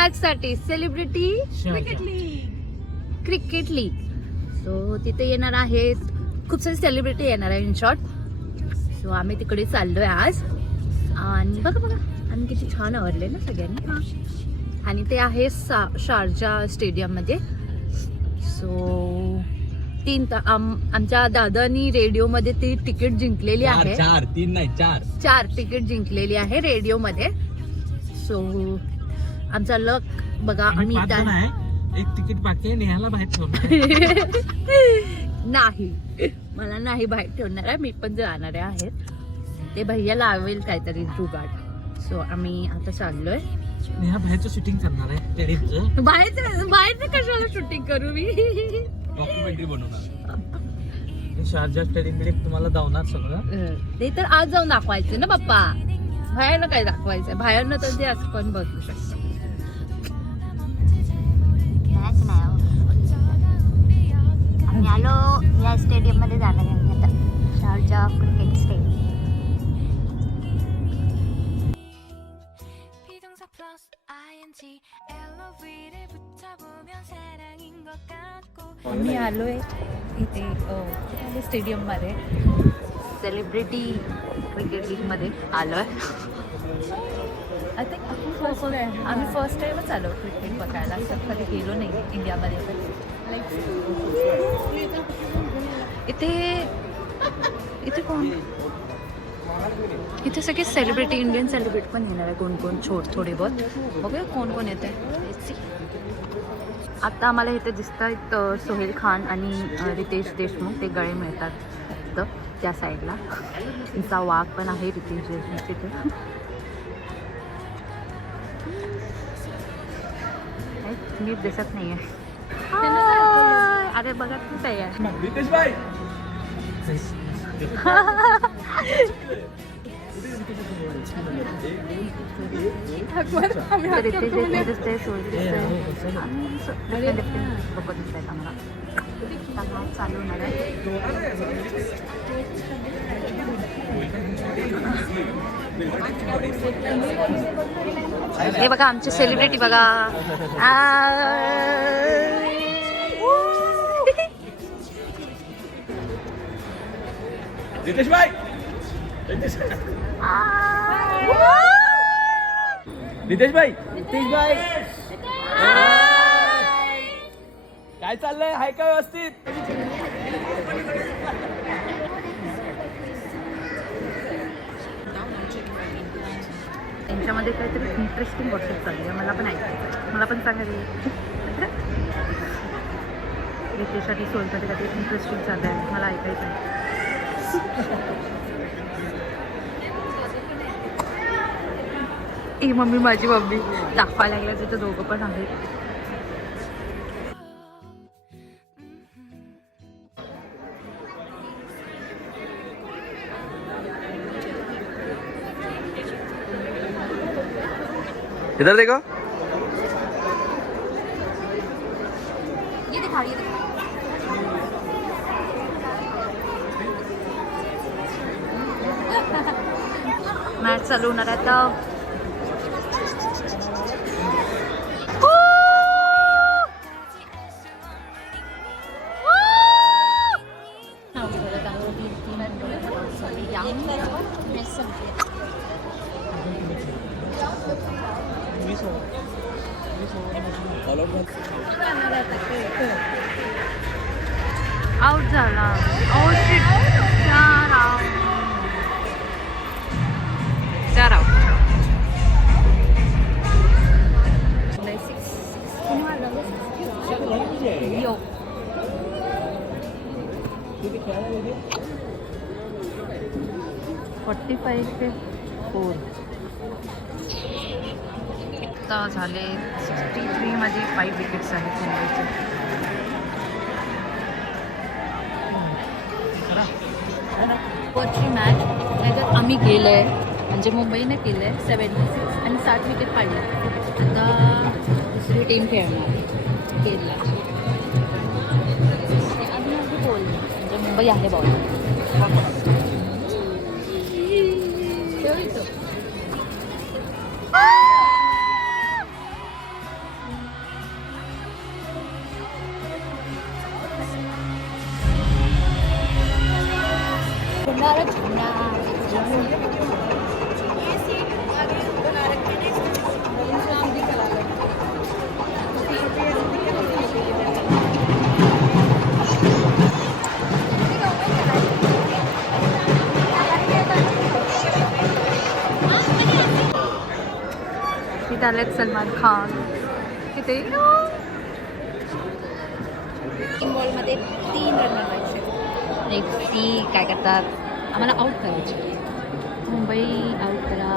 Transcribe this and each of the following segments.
Match साठी celebrity cricket league so तिथे येणार आहेत. खूप सारे सेलिब्रिटी येणार आहे इन शॉर्ट सो आम्ही तिकडे चाललोय आज. आणि बघा बघा. आम्ही किती छान आवडले ना सगळ्यांनी. हा. आणि ते आहे सा शारजा स्टेडियममध्ये सो तीन ता आम आमच्या दादानी रेडिओमध्ये ती तिकीट जिंकलेली आहे. चार तीन नाही चार. चार तिकीट जिंकलेली आहे रेडिओमध्ये सो आमचा लक बघा आम्ही पाच जण त्या आहे. एक तिकीट बाकी आहे नेहाला बाहेर ठेवणार नाही. मला नाही बाहेर ठेवणार आहे. मी पण जाणार आहेत ते भैया लावेल काहीतरी जुगाड. सो आम्ही आता चाललोय. नेहा बाहेरचं शूटिंग करणार आहे. टेरिफचं बाहेरचं बाहेरचं कशाला शूटिंग करू मी? डॉक्युमेंटरी बनवणार. शारजा तुम्हाला धावणार सगळं. ते तर आज जाऊन दाखवायचं ना पप्पा. बाहेरनं काय दाखवायचं. बाहेरनं तर ते असं पण बघू शकतो. आलो या स्टेडियममध्ये जाणार आहे आम्ही आता. शारजा क्रिकेट स्टेडियम मी आलो आहे इथे स्टेडियममध्ये. सेलिब्रिटी क्रिकेट लीगमध्ये आलो आहे आय थिंक आम्ही फर्स्ट टाईमच आलो क्रिकेट बघायला. कधी गेलो नाही इंडियामध्ये. इथे इथे कोण? इथे सगळे सेलिब्रिटी इंडियन सेलिब्रिटी पण येणार आहे. कोण कोण? छोट थोडे बहुत. बघूया कोण कोण येत आहे. आता आम्हाला इथे दिसत आहेत सोहेल खान आणि रितेश देशमुख. ते गळे मिळतात तर त्या साईडला त्यांचा वाघ पण आहे रितेश देशमुख तिथे नीट दिसत नाही आहे अरे बघा खूप आहे. रितेश दिसतंय आणि डिफरंट डिफरंट लोक दिसत आहेत आम्हाला. चालू होणार आहे. हे बघा आमचे सेलिब्रिटी बघा. आ. रितेश भाई रितेश भाई रितेश भाई काय चाललंय? हाय का व्यवस्थित? त्यांच्यामध्ये काहीतरी इंटरेस्टिंग गोष्ट चालली आहे. मला पण ऐकायचं मला पण सांगा रे रितेशसाठी सोलमध्ये काहीतरी इंटरेस्टिंग चाललं आहे मला ऐकायचं आहे. ए मम्मी माझी मम्मी. दाखवायला लागल्या तिथं दोघं पण आहेत. इधर देखो ये दिखा ये दिखा मॅच चालू होणार आहे आता आउट झाला आउट चार फोर्टी फाईव्ह ते फोर आता झाले सिक्स्टी थ्रीमध्ये फाईव्ह विकेट्स आहेत मुंबईचे. वरची मॅच त्याच्यात आम्ही गेलो आहे म्हणजे मुंबईने केलं आहे सेवन्टी सिक्स आणि साठ विकेट पाडले. आता दुसरी टीम खेळणार. केरलाची ते आधी आधी बोल म्हणजे मुंबई आहे तिथे आलेत सलमान खान. तिथे बॉलमध्ये तीन रन बनवायचे. एक ती काय करतात? आम्हाला आऊट करायचे. मुंबई आऊट करा.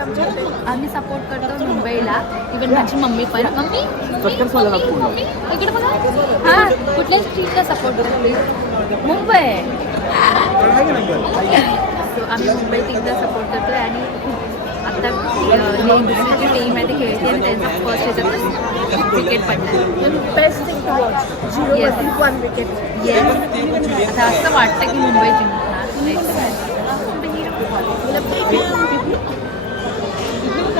आम्ही आम्ही सपोर्ट करतो मुंबईला. इवन माझी मम्मी पण. मम्मी मम्मी मम्मी इकडे बघा. हां कुठल्याच टीमला सपोर्ट करते मुंबई. सो आम्ही मुंबई टीमला सपोर्ट करतो आणि आता जी टीम आहे ती खेळते आणि त्यांचा फर्स्ट ह्याच्यातच विकेट पडला best thing to watch zero Yes. वरती वन विकेट येस आता असं वाटतं की मुंबई जिंकणार.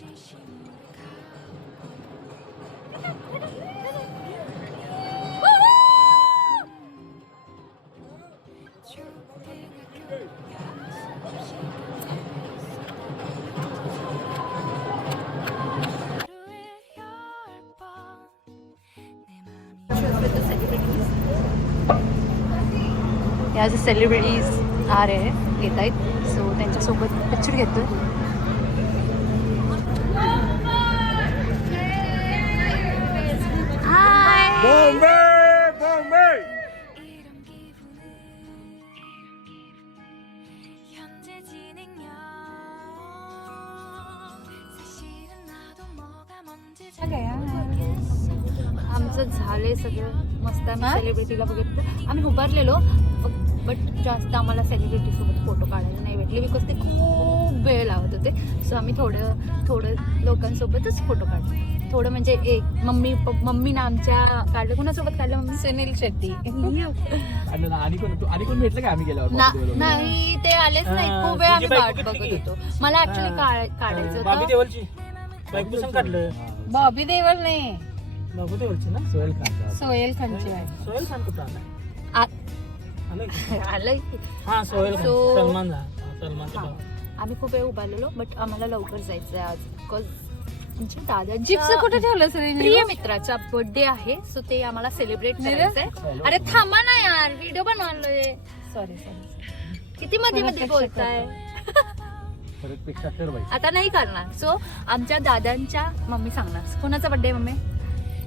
या जे सेलिब्रिटीज आ रहे हैं येत आहेत सो त्यांच्यासोबत पिक्चर घेतोय हाय 이런 기분은 현재 진행형 사실은 나도 뭐가 뭔지 잘 모르겠어 आमचं झालंय सगळं मस्त आम्ही सेलिब्रिटीला बघितलं आम्ही उभारलेलो बट जास्त आम्हाला सेलिब्रिटीसोबत फोटो काढायला नाही भेटले बिकॉज ते खूप वेळ लावत होते. सो आम्ही थोडं थोडं लोकांसोबतच फोटो काढले. थोडं म्हणजे एक मम्मी प- मम्मीनं आमच्या काढलं. कुणासोबत काढलं मम्मी? सुनील शेट्टी. आणि ना- आणि कोण तू- आणि कोण भेटलं का आम्ही गेल्यावर? ना- बॉबी देओल? नाही ते आलेच नाही. हा, खूप वेळ आम्ही वाट बघत? होतो. मला ऍक्च्युली काढायचं बाबी होतं. बॉबी देवल नाही. बाबू देवलची ना? सोहेल खान सोहेल खानची आहे. सोहेल खान कुठं आला आलंय. हा सोहेल खान So- सलमान सलमानचा. भाऊ. आम्ही खूप वेळ उभारलेलो बट आम्हाला लवकर जायचं आहे आज बिकॉज दादा जिप्स कुठे ठेवलं सर प्रिय मित्राचा बर्थडे आहे सो ते आम्हाला सेलिब्रेट करायचंय. अरे थांबा ना यार व्हिडिओ बनवलोय सॉरी सॉरी किती मध्ये मध्ये बोलताय? परत पेक्षा कर बाई. आता नाही करणार. सो आमच्या दादांच्या मम्मी सांगणार. कुणाचा बर्थडे मम्मी?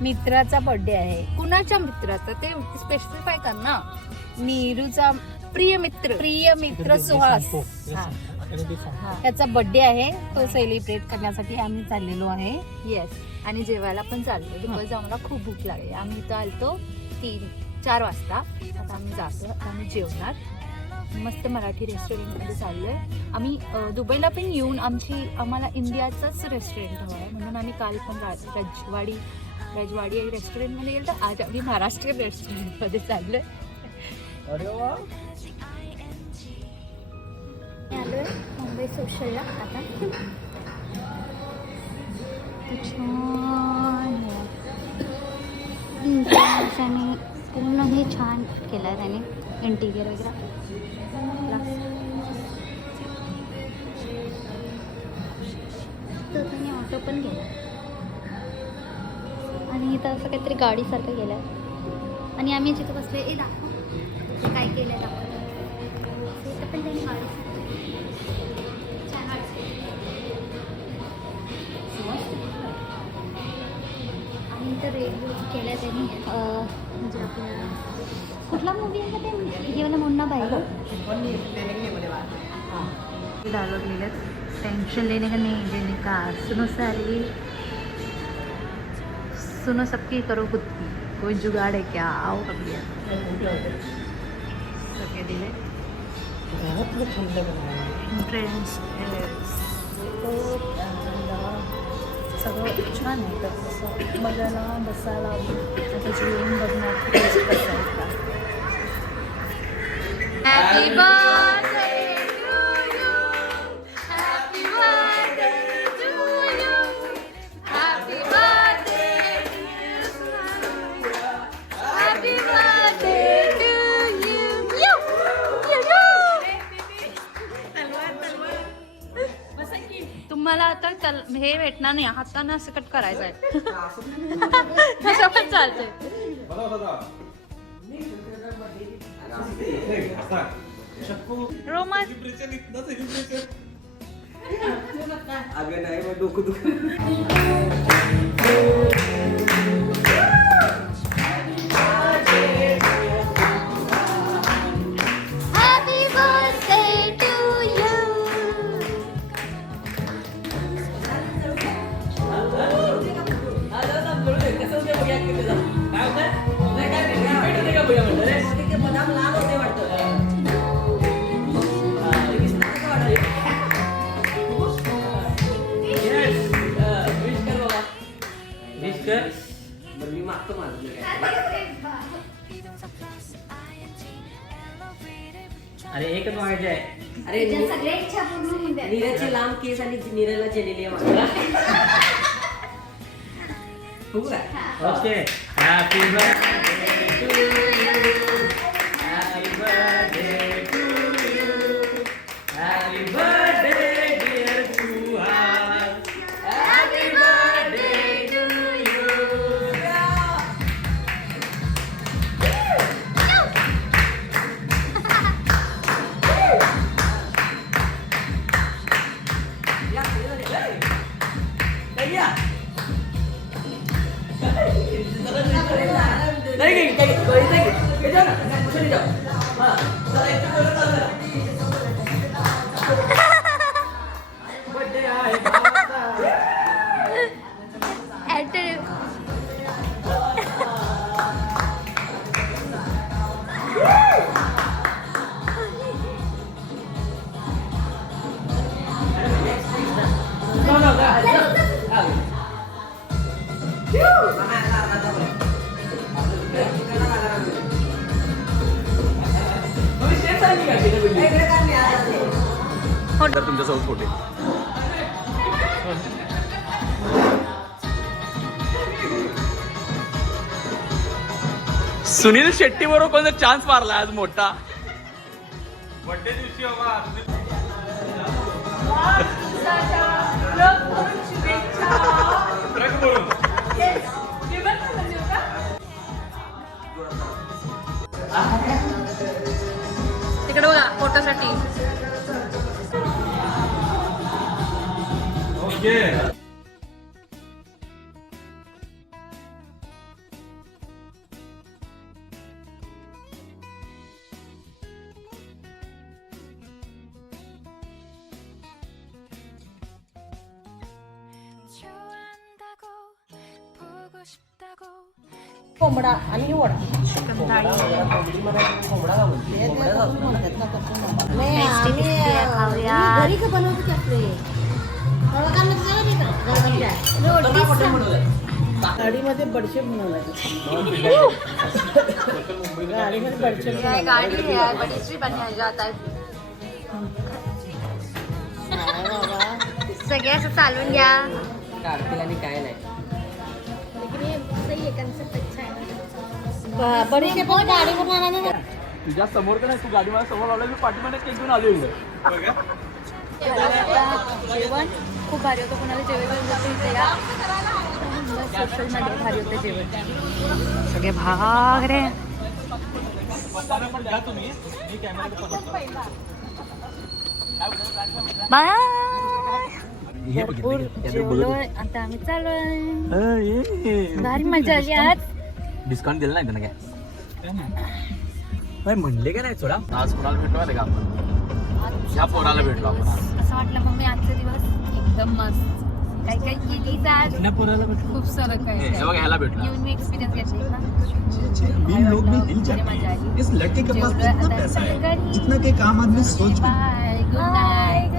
मित्राचा बर्थडे आहे. कुणाच्या मित्राचा? ते स्पेसिफाय कर ना. नीरूचा प्रिय मित्र प्रिय मित्र सुहास. हा. हा. त्याचा बर्थडे आहे. तो सेलिब्रेट करण्यासाठी आम्ही चाललेलो आहे. येस आणि जेवायला पण चाललो बिकॉज आम्हाला खूप भूक लागली. आम्ही इथं आलतो तीन चार वाजता. आता आम्ही जातो. आता आम्ही जेवणार. मस्त मराठी रेस्टॉरंटमध्ये चाललो आहे आम्ही अ, दुबईला पण येऊन आमची आम्हाला इंडियाचंच रेस्टॉरंट हवं आहे. म्हणून आम्ही काल पण राज रजवाडी रजवाडी रेस्टॉरंटमध्ये गेलो तर आज आम्ही महाराष्ट्रीयन रेस्टॉरंटमध्ये चाललो आहे अरे वा. आलो आहे मुंबई सोशलला. आता छान पूर्ण हे छान केलं आहे त्याने. इंटिरियर वगैरे. तर त्याने ऑटो पण गेला आणि इथं असं काहीतरी गाडीसारखं गेलं आहे आणि आम्ही जिथं बसले ए दाखव ते काय केलं आहे दाखव पण त्यांनी छान आणि रेडिओ त्यांनी. म्हणजे कुठला मूवी आहे का ते? हे. मुन्ना बाई डायलॉग टेंशन लेने का नहीं? लेने का? सुनो सारी सुनो सबकी करो खुद की. कोई जुगाड़ है क्या? आओ कभी सगळे दिले फ्रेंड्स सगळं छान आहे तर असं बघायला बसायला आता जेवण बघण्यात टेस्ट करता हॅपी बर्थडे हे भेटणार नाही हातानं असं कट करायचं आहे कसं पण चालतंय. रोमन अगं नाही मग डोकं दुख अरे एकच मागायचे आहे. अरे नि- सगळ्या इच्छा पूर्ण होऊन द्या नीरजचे लांब केस आणि नीरजला जेलेली आहे माझ्या हो का? ओके. हॅपी बर्थडे तुमच्यासोबत फोटे. सुनील शेट्टी बरोबर कोणता चान्स मारला आज मोठा? बर्थडे दिवशी तिकडे बघा फोटोसाठी 이게 कोंबडा आणि वडा नाही आम्ही घरी बनवतो आपले गाडीमध्ये बडशेप बनवलाय. गाडीमध्ये बडशेप काय गाडी है बड़ी सी बनया जाता है सगळे असं चालवून घ्या. गाडीवर आणा तुझ्या समोर का नाही? तू गाडी मला समोर लावलं मी केक घेऊन आलो इकडे. जेवण? खूप भारी होतं. कोणाला जेवण भारी होतं जेवण. सगळे भाग रे. बाय. भरपूर जेवलोय. आता आम्ही चाललोय. भारी मजा आली आज. डिस्काउंट दिलं नाही त्यांना काय? म्हणले का नाही थोडा आज कोणाला माहिती का? आपण ह्या पोराला भेटलो आपण. आज. असं वाटलं मम्मी आजचा दिवस एकदम मस्त. काय काय केली आज पोराला. खूप सारं हे हे बघ ह्याला भेटला. येऊन मी एक्सपिरियन्स घेतली ना. मीम लोग भी हिल मजा जाते. हैं आली इस लड़के के पास जेवलोय कितना आता पैसा है? घरी. जितना के काम आदमी सोच भी बाय गुड नाईट